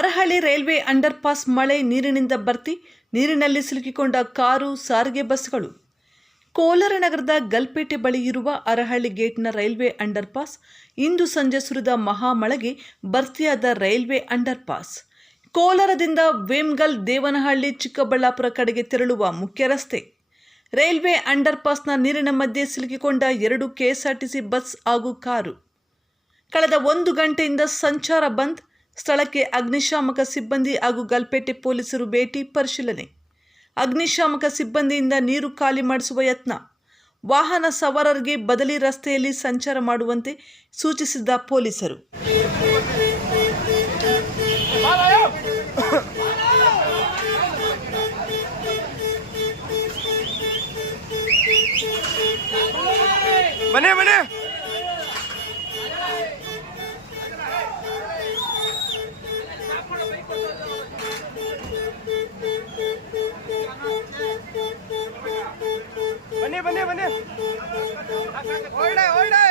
Arahalli railway under pass ಮಳೆ ನೀರಿನಿಂದ ಭರ್ತಿ, ನೀರಿನಲ್ಲಿ ಸಿಲುಕಿಕೊಂಡ ಕಾರು, ಸಾರಿಗೆ ಬಸ್ಗಳು. ಕೋಲಾರ ನಗರದ ಗಲ್ಪೇಟೆ ಬಳಿ ಇರುವ ಅರಹಳ್ಳಿ ಗೇಟ್ನ ರೈಲ್ವೆ ಅಂಡರ್ ಪಾಸ್ ಇಂದು ಸಂಜೆ ಸುರಿದ ಮಹಾಮಳೆಗೆ ಭರ್ತಿಯಾದ ರೈಲ್ವೆ ಅಂಡರ್ ಪಾಸ್. ಕೋಲಾರದಿಂದ ವೇಮಗಲ್, ದೇವನಹಳ್ಳಿ, ಚಿಕ್ಕಬಳ್ಳಾಪುರ ಕಡೆಗೆ ತೆರಳುವ ಮುಖ್ಯ ರಸ್ತೆ. ರೈಲ್ವೆ ಅಂಡರ್ ಪಾಸ್ನ ನೀರಿನ ಮಧ್ಯೆ ಸಿಲುಕಿಕೊಂಡ 2 ಕೆಎಸ್ಆರ್ಟಿಸಿ ಬಸ್ ಹಾಗೂ ಕಾರು. ಕಳೆದ 1 ಗಂಟೆಯಿಂದ ಸಂಚಾರ ಬಂದ್. ಸ್ಥಳಕ್ಕೆ ಅಗ್ನಿಶಾಮಕ ಸಿಬ್ಬಂದಿ ಹಾಗೂ ಗಲ್ಪೇಟೆ ಪೊಲೀಸರು ಭೇಟಿ, ಪರಿಶೀಲನೆ. ಅಗ್ನಿಶಾಮಕ ಸಿಬ್ಬಂದಿಯಿಂದ ನೀರು ಖಾಲಿ ಮಾಡಿಸುವ ಯತ್ನ. ವಾಹನ ಸವಾರರಿಗೆ ಬದಲಿ ರಸ್ತೆಯಲ್ಲಿ ಸಂಚಾರ ಮಾಡುವಂತೆ ಸೂಚಿಸಿದ್ದ ಪೊಲೀಸರು. ಬನ್ನಿ ಬನ್ನಿ ಬನ್ನಿ ಬನ್ನಿ ಓಲ್ಡೆ ಓಲ್ಡೆ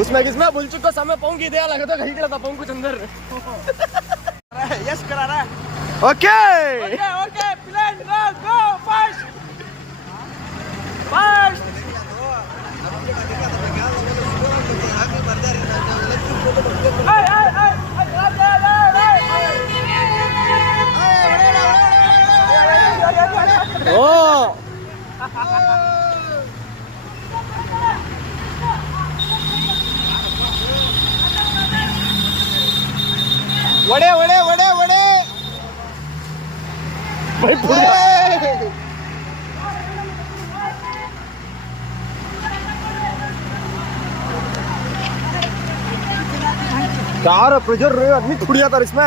उसमें बुल चुका समय पाऊंगी दे लगा तो घड़ी था पाऊं कुछ अंदर यस करा रहा है okay okay okay plane go fast fast ओ वड़े वड़े वड़े वड़े भाई कार प्रेशर आदमी थोड़ी आता इसमें